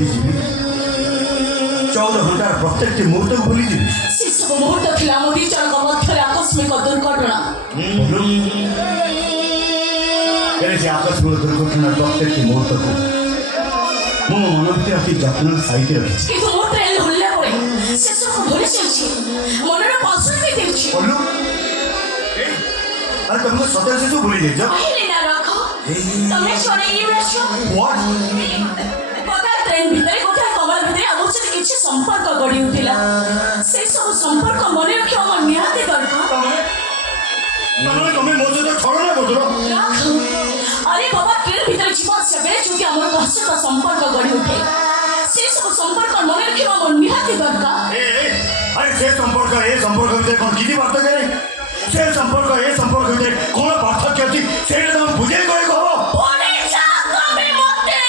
भूलीजी 14 घंटार प्रत्येक मुहूर्त को भूलीजी से सब मुहूर्त थिला मो दी जन मध्य आकस्मिक दुर्घटना आकस्मिक दुर्घटना प्रत्येक मुहूर्त को मो मन भितर अति जत्न साइड रखी किंतु मोर ट्रेन होल्ला परे से सब भूली जाइछि मनर पसंद भी देछि बोलू अरे तुमको सतर से जो भूली जाइछ पहले ना रखो तमे छोड़े ई बेछो व्हाट पता ट्रेन भीतर कोठा कमल भीतर आमर से किछि संपर्क गडी उठिला से सब संपर्क मने रखि हमर निहाते दरकार तमे मोसे तो छळना करदो अरे बाबा ट्रेन भीतर जीवन से बेले जो हमर कष्ट का संपर्क गडी उठे से सब संपर्क मने रखि हमर निहाते दरकार अरे से संपर्क भितर कोन किती बात करे से संपर्क भितर कोन पार्थक्य अछि सेटा तुम बुझे गए कहो बोले जा तमे मते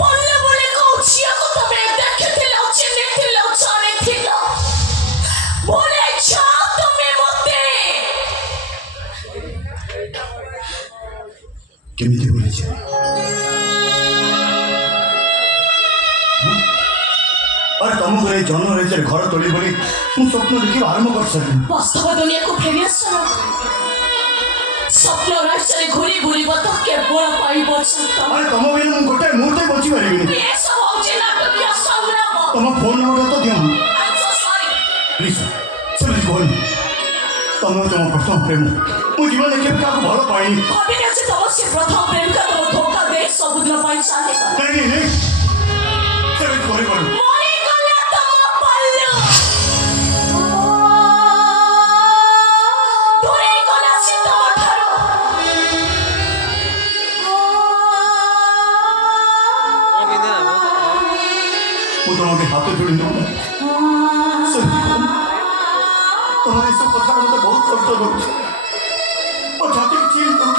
बोले कोचिया को तमे देखथिलो चिन्हिथिलो जानिथिलो बोले जा तमे मते केमिति बोली छे अरे तुमको ये जन्म रही घर तोली बोली मु स्वप्न देखि आरंभ कर सकती वास्तव दुनिया को फेरी आसना स्वप्न राज्य घूरी घूरी बत केवल पाई बचता अरे तुम बिना मु गोटे मुहूर्त बची पारिबिनी ये सब होची नाटकीय संग्राम तुम फोन नंबर तो दियो I am so sorry please सुनी बोल तुम तुम प्रथम प्रेम मु जीवन के का भलो पाइनी भाभी ने से तब से प्रथम प्रेम का तो धोखा दे सब दिन पाई चाले नहीं चल कोई बोल मोरी गला तम पल्लू तोरे गला से तम ठारो मु तुमके हाथ जोड़ी दूं तुम्हारे सब कथा मत बहुत कष्ट हो और छाती की चीज तुम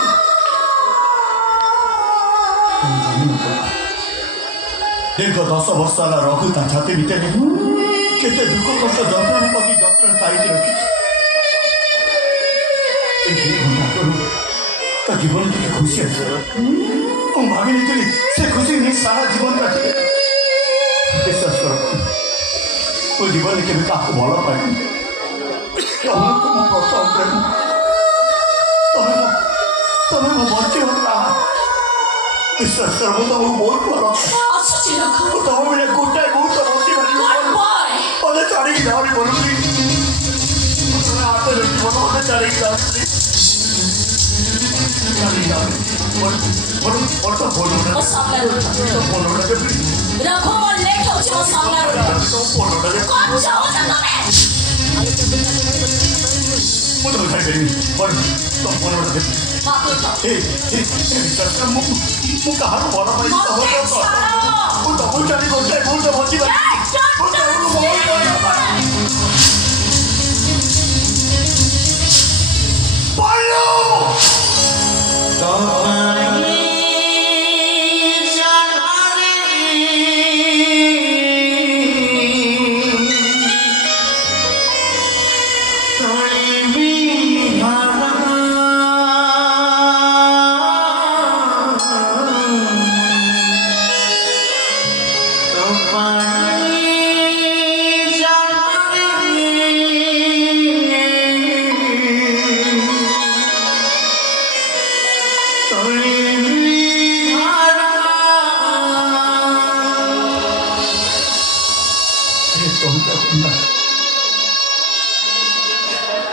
देखो 10 वर्ष रखु ता छाती भीतर केते दुख कष्ट जंत्रणा पकी डॉक्टर साइड रखी तो जीवन की खुशी है भाभी नहीं से खुशी नहीं सारा जीवन काटे विश्वास करो वो जीवन के भी आपको भल पाए तुम्हें वो बच्चे होता विश्वास करो वो तो बहुत भल असुची रखो तुम मेरे गोटे बहुत बच्चे गुड बॉय पता चढ़ी जाओ बोलूंगी तुम्हें आते रखी बोलो पता चढ़ी जाओ चढ़ी जाओ बोलो तो बोलो ना वो सामने तो बोलो ना जब रखो और लेट हो जो सामने तो बोलो ना जब कौन जाओ ना तुम्हें मुझे बता करी और तो बोलो ना जब बात सर मु कहाँ बोला भाई तो वो तो वो चली गोटे वो तो बची बची वो तो वो बोलो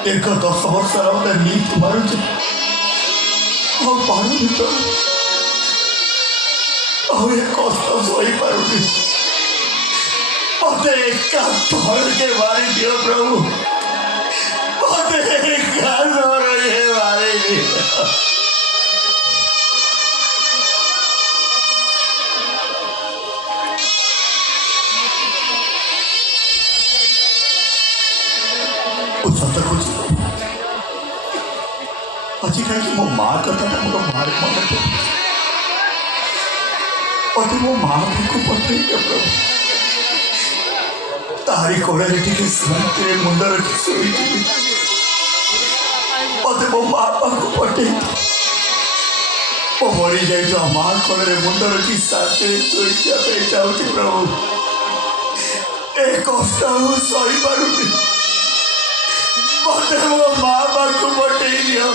देखो 10 वर्ष मत नीट मारुचे पानी तो कष्ट सही पारुनी मत एक के मारी दियो प्रभु मत एक मारी दियो सत कुछ अच्छी कहीं वो माँ करता था मुझे मार मार और वो माँ को पता ही प्रभु तारी कोड़ाटी के तेरे मुंडा रखी सोई थी और वो माँ को पटे ଓ ମରିଯାଇଥିବା ମା କୋଳରେ ମୁଣ୍ଡ ରଖି ଶାନ୍ତି ଶୋଇଯିବା ପାଇଁ ଚାହୁଁଛି ପ୍ରଭୁ। ଏ କଷ୍ଟ ମୁଁ ସହିପାରୁନି। ମତେ ମୋ ମା ପାଖକୁ ପଠେଇ ଦିଅ।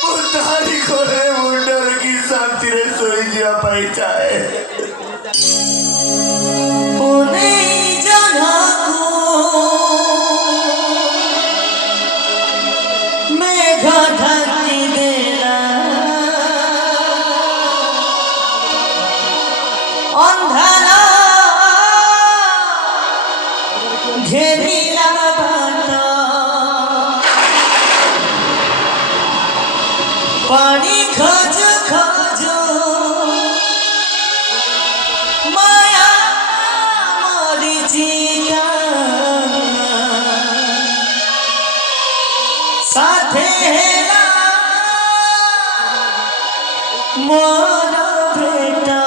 ମୁଁ ତାରି କୋଳରେ ମୁଣ୍ଡ ରଖି ଶାନ୍ତିରେ ଶୋଇଯିବା ପାଇଁ ଚାହେଁ। অন্ধারা ঘেরিলাম বাট পানি খোঁজ খোঁজ মায়া মরিচিকা সাথে মোর বেটা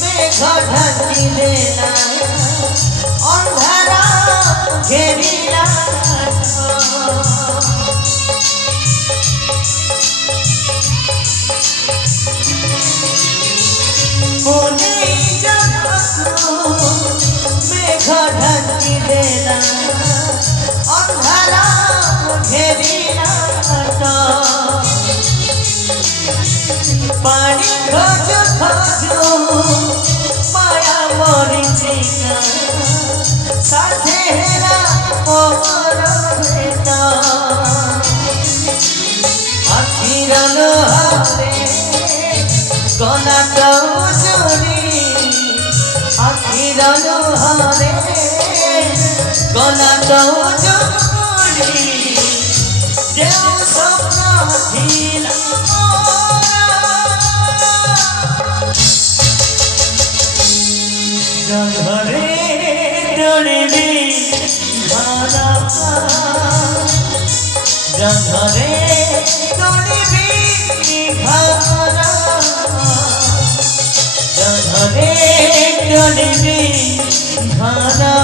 মেঘ ঢাকি দেলা অন্ধারা ঘেরিলা মেঘ ঢাকি দেলা অন্ধারা ঘেরিলা পানি খোঁজ খোঁজ মায়া মরিচিকা সাথে হেরা মোর বেটা আখির লোহারে গলাটা জুড়ি আখির লোহারে গলাটা জুড়ি দেও স্বপ্ন ছিল ঘরে টড়বি ঘরা ঘরে টড়বি ঘরা ঘরে টড়বি ঘরা